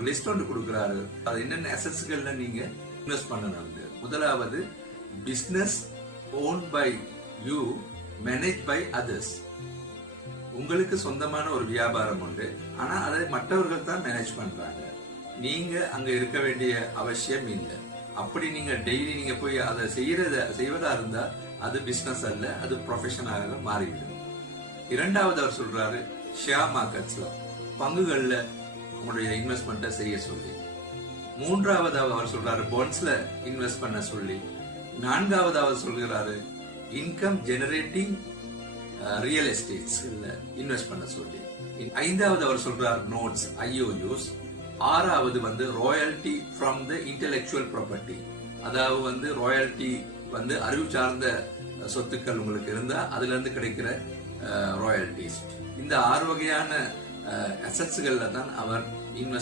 ஒரு லிஸ்ட் ஒன்று கொடுக்கிறாரு. அது என்னென்ன அசெட்ஸ்கள்ல நீங்க இன்வெஸ்ட் பண்ணணும். முதலாவது, business own by you, manage by others. உங்களுக்கு சொந்தமான ஒரு வியாபாரம் உண்டு, ஆனா அதை மற்றவர்கள் தான் மேனேஜ் பண்றாங்க. நீங்க அங்க இருக்க வேண்டிய அவசியம் இல்லை. அப்படி நீங்க டெய்லி நீங்க போய் அதை செய்வதா இருந்தா அது பிசினஸ் அல்ல, அது ப்ரொஃபஷனாக மாறிவிடும். இரண்டாவது அவர் சொல்றாரு, ஷேர் மார்க்கெட்ஸ்ல பங்குகள்ல உங்களுடைய இன்வெஸ்ட்மெண்ட்டை செய்ய சொல்லி. மூன்றாவது அவர் சொல்றாரு, பாண்ட்ஸ்ல இன்வெஸ்ட் பண்ண சொல்லி. நான்காவது அவர் சொல்கிறாரு, income generating real estates invest பண்ண சொல்லி. ஐந்தாவது அவர் சொல்றார், நோட்ஸ், IOUs. ஆறாவது royalty from the intellectual property, அதாவது ராயல்டி அறிவு சார்ந்த சொத்துக்கள் உங்களுக்கு இருந்தா அதுல இருந்து கிடைக்கிற ராயல்டிஸ். இந்த 6 வகையான அசெட்ஸ்கள்ல தான் அவர் இன்வெஸ்ட்